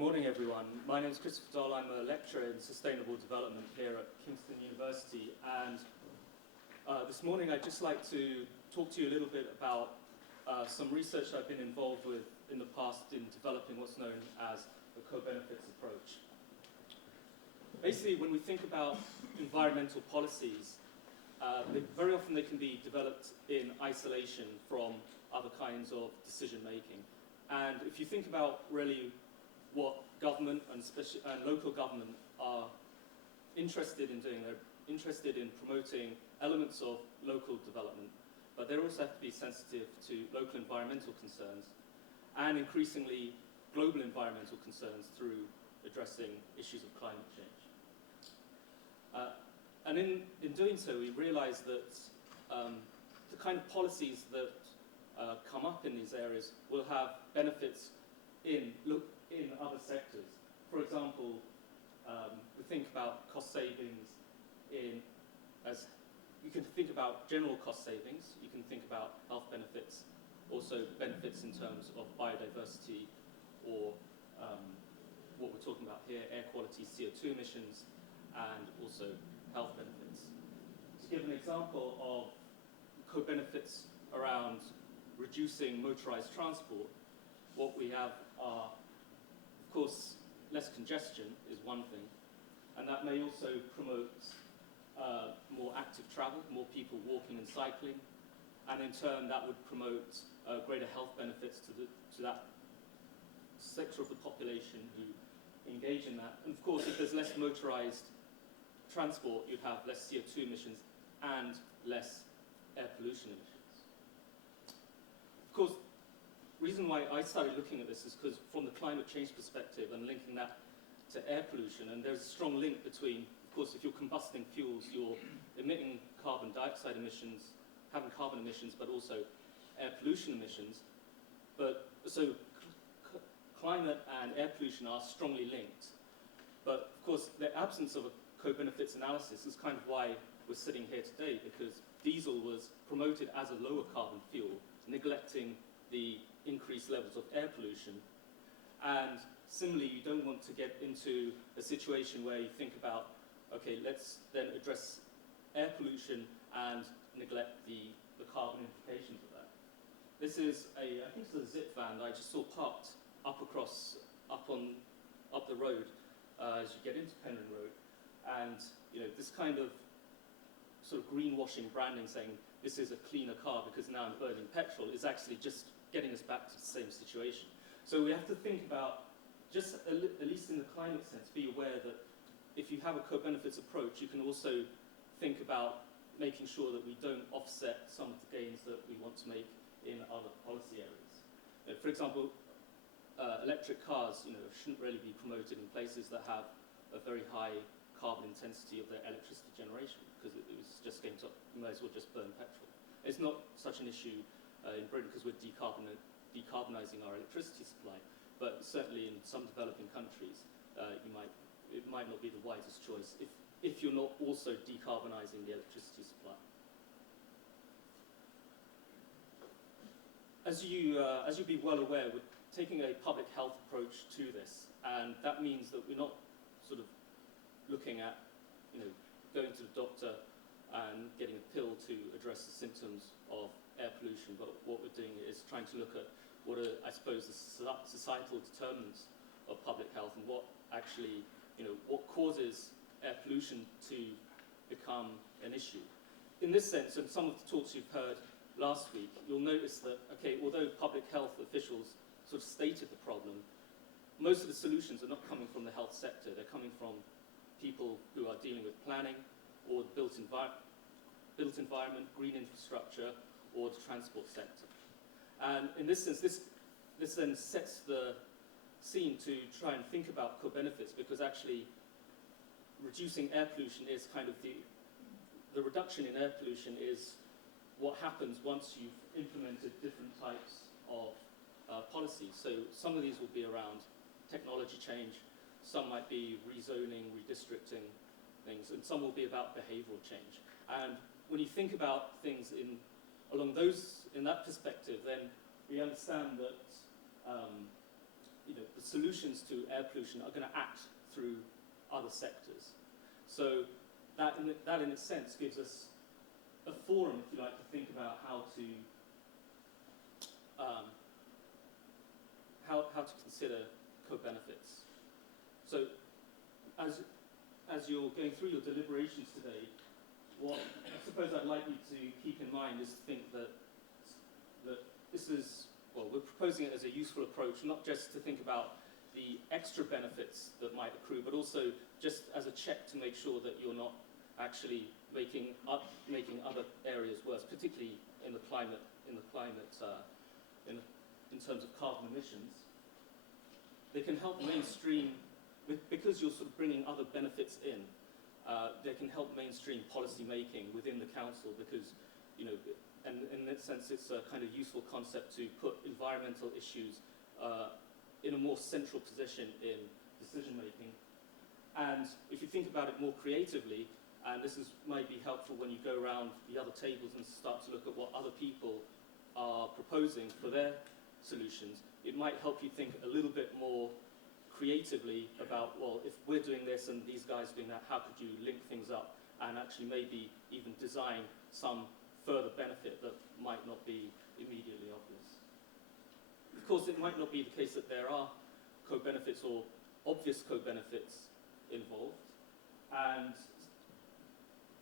morning, everyone. My name is Christopher Doll. I'm a lecturer in sustainable development here at Kingston University. And this morning, I'd just like to talk to you a little bit about some research I've been involved with in the past in developing what's known as a co-benefits approach. Basically, when we think about environmental policies, very often they can be developed in isolation from other kinds of decision making. And if you think about really what government and local government are interested in doing, they're interested in promoting elements of local development, but they also have to be sensitive to local environmental concerns and increasingly global environmental concerns through addressing issues of climate change. And in doing so, we realize that the kind of policies that come up in these areas will have benefits in other sectors. For example, we think about cost savings as you can think about general cost savings, you can think about health benefits, also benefits in terms of biodiversity or what we're talking about here, air quality, CO2 emissions, and also health benefits. To give an example of co-benefits around reducing motorized transport, what we have are, of course, less congestion is one thing, and that may also promote more active travel, more people walking and cycling, and in turn that would promote greater health benefits to that sector of the population who engage in that. And of course, if there's less motorized transport, you'd have less CO2 emissions and less air pollution emissions. Of course, the reason why I started looking at this is because from the climate change perspective and linking that to air pollution, and there's a strong link between, of course, if you're combusting fuels, you're emitting carbon dioxide emissions, having carbon emissions, but also air pollution emissions. So climate and air pollution are strongly linked. But of course, the absence of a co-benefits analysis is kind of why we're sitting here today, because diesel was promoted as a lower carbon fuel, neglecting the increased levels of air pollution. And similarly, you don't want to get into a situation where you think about, okay, let's then address air pollution and neglect the carbon implications of that. This is I think it's a zip van that I just saw parked up the road as you get into Penryn Road. And this kind of sort of greenwashing branding saying this is a cleaner car because now I'm burning petrol is actually just getting us back to the same situation. So we have to think about, just at least in the climate sense, be aware that if you have a co-benefits approach, you can also think about making sure that we don't offset some of the gains that we want to make in other policy areas. For example, electric cars shouldn't really be promoted in places that have a very high carbon intensity of their electricity generation, because it was just going to, you might as well just burn petrol. It's not such an issue in Britain because we're decarbonising our electricity supply, but certainly in some developing countries, it might not be the wisest choice if you're not also decarbonising the electricity supply. As you'd be well aware, we're taking a public health approach to this, and that means that we're not sort of looking at, going to the doctor and getting a pill to address the symptoms of air pollution, but what we're doing is trying to look at what are, I suppose, the societal determinants of public health and what actually, what causes air pollution to become an issue. In this sense, and some of the talks you've heard last week, you'll notice that, okay, although public health officials sort of stated the problem, most of the solutions are not coming from the health sector. They're coming from people who are dealing with planning or the built environment, green infrastructure, or the transport sector. And in this sense, this then sets the scene to try and think about co-benefits, because actually reducing air pollution is kind of the reduction in air pollution is what happens once you've implemented different types of policies. So some of these will be around technology change, some might be rezoning, redistricting things, and some will be about behavioural change. And when you think about things in that perspective, then we understand that the solutions to air pollution are going to act through other sectors. So that in a sense gives us a forum, if you like, to think about how to consider co-benefits. So as you're going through your deliberations today, what I suppose I'd like you to keep in mind is to think that this is, well, we're proposing it as a useful approach, not just to think about the extra benefits that might accrue, but also just as a check to make sure that you're not actually making other areas worse, particularly in terms of carbon emissions. They can help mainstream, because you're sort of bringing other benefits in, they can help mainstream policy making within the council, because, and in that sense it's a kind of useful concept to put environmental issues in a more central position in decision making. And if you think about it more creatively, and this might be helpful when you go around the other tables and start to look at what other people are proposing for their solutions, it might help you think a little bit more creatively about, well, if we're doing this and these guys are doing that, how could you link things up and actually maybe even design some further benefit that might not be immediately obvious. Of course, it might not be the case that there are co-benefits or obvious co-benefits involved, and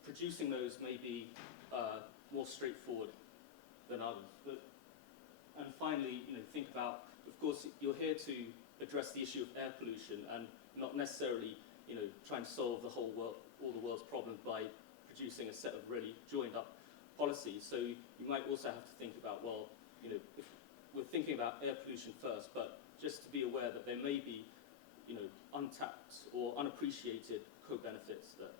producing those may be more straightforward than others. And finally, think about, of course, you're here to address the issue of air pollution and not necessarily, trying to solve all the world's problems by producing a set of really joined up policies. So you might also have to think about, well, if we're thinking about air pollution first, but just to be aware that there may be, untapped or unappreciated co-benefits that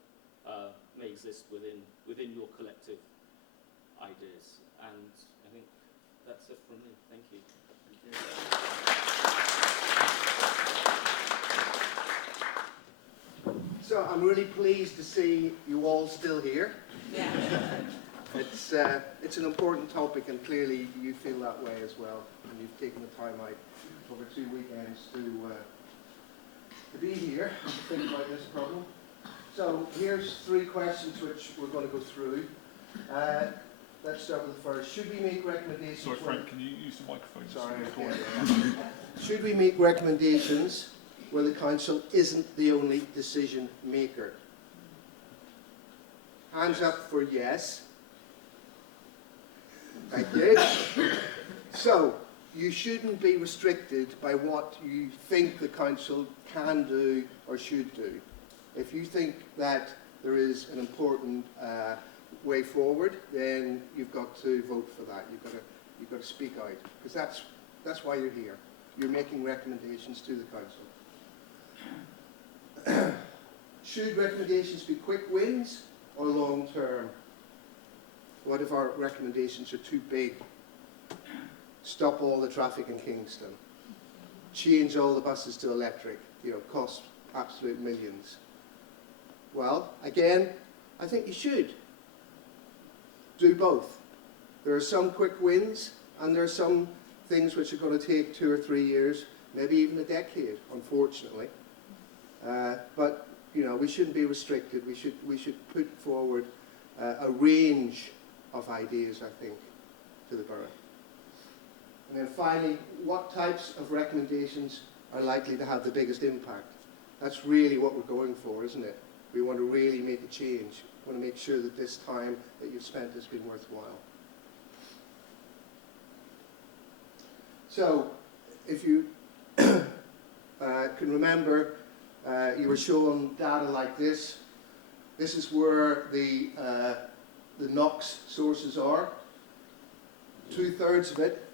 may exist within your collective ideas. And I think that's it from me. Thank you. So I'm really pleased to see you all still here. Yeah. It's an important topic, and clearly you feel that way as well. And you've taken the time out over 2 weekends to be here and to think about this problem. So here's 3 questions which we're going to go through. Let's start with the first. Should we make recommendations? Sorry, Frank, can you use the microphone? Sorry. Should we make recommendations where the council isn't the only decision maker? Hands up for yes. Thank you. So, you shouldn't be restricted by what you think the council can do or should do. If you think that there is an important way forward, then you've got to vote for that. You've got to speak out, because that's why you're here. You're making recommendations to the council. Should recommendations be quick wins or long term? What if our recommendations are too big? Stop all the traffic in Kingston. Change all the buses to electric. Cost absolute millions. Well, again, I think you should do both. There are some quick wins, and there are some things which are going to take 2 or 3 years, maybe even a decade, unfortunately. But we shouldn't be restricted. We should put forward a range of ideas, I think, to the borough. And then finally, what types of recommendations are likely to have the biggest impact? That's really what we're going for, isn't it? We want to really make a change. We want to make sure that this time that you've spent has been worthwhile. So, if you can remember, you were shown data like this. This is where the NOx sources are. 2/3 of it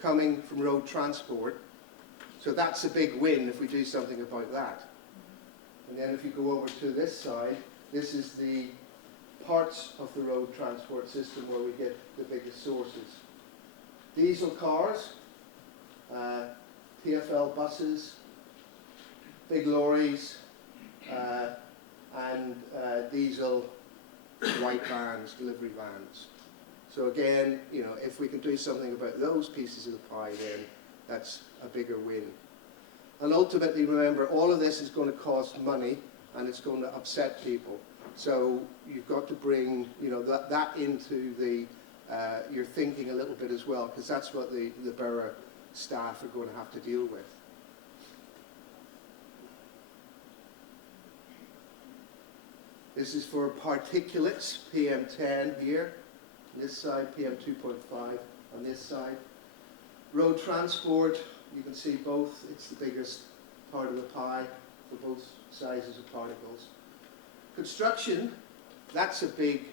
coming from road transport. So that's a big win if we do something about that. And then if you go over to this side, this is the parts of the road transport system where we get the biggest sources. Diesel cars, TfL buses, big lorries, and diesel white vans, delivery vans. So again, if we can do something about those pieces of the pie, then that's a bigger win. And ultimately, remember, all of this is going to cost money and it's going to upset people. So you've got to bring, you know, that into your thinking a little bit as well, because that's what the borough staff are going to have to deal with. This is for particulates, PM10 here. On this side, PM2.5 on this side. Road transport, you can see both. It's the biggest part of the pie for both sizes of particles. Construction, that's a big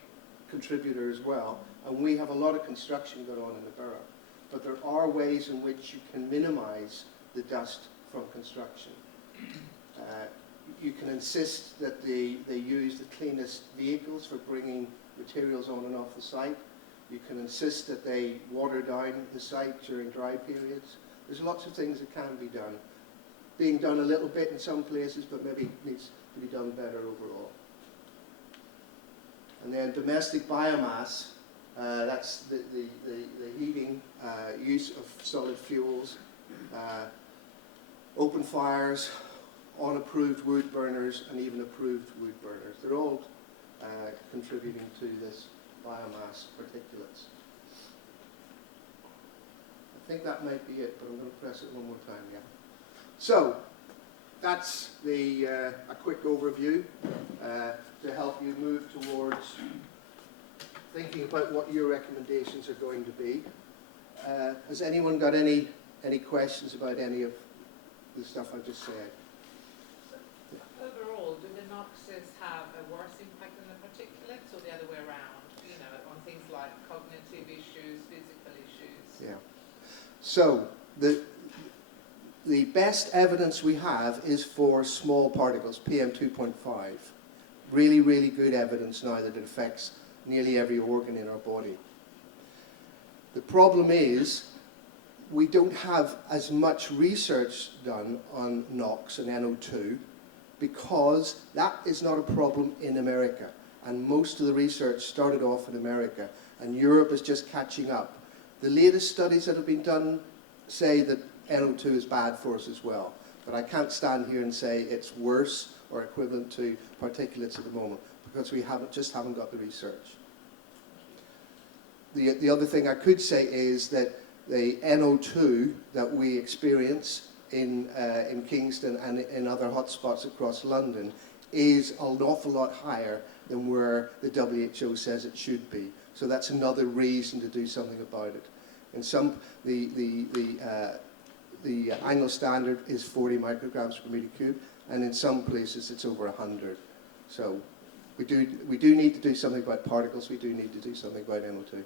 contributor as well. And we have a lot of construction going on in the borough. But there are ways in which you can minimize the dust from construction. You can insist that they use the cleanest vehicles for bringing materials on and off the site. You can insist that they water down the site during dry periods. There's lots of things that can be done. Being done a little bit in some places, but maybe needs to be done better overall. And then domestic biomass, that's the heating, use of solid fuels, open fires, unapproved wood burners, and even approved wood burners. They're all contributing to this biomass particulates. I think that might be it, but I'm going to press it one more time, yeah. So, that's a quick overview to help you move towards thinking about what your recommendations are going to be. Has anyone got any questions about any of the stuff I just said? Overall, do the NOxes have a worse impact than the particulates, or the other way around? You know, on things like cognitive issues, physical issues. Yeah. So the best evidence we have is for small particles, PM2.5. Really, really good evidence now that it affects nearly every organ in our body. The problem is we don't have as much research done on NOx and NO2 because that is not a problem in America. And most of the research started off in America, and Europe is just catching up. The latest studies that have been done say that NO2 is bad for us as well. But I can't stand here and say it's worse or equivalent to particulates at the moment because we just haven't got the research. The other thing I could say is that the NO2 that we experience in Kingston and in other hotspots across London is an awful lot higher than where the WHO says it should be. So that's another reason to do something about it. In some, the annual standard is 40 micrograms per meter cube, and in some places it's over 100. So we do need to do something about particles. We do need to do something about NO2.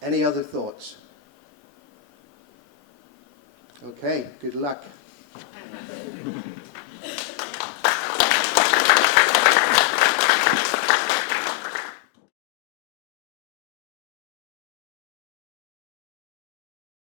Any other thoughts? Okay, good luck.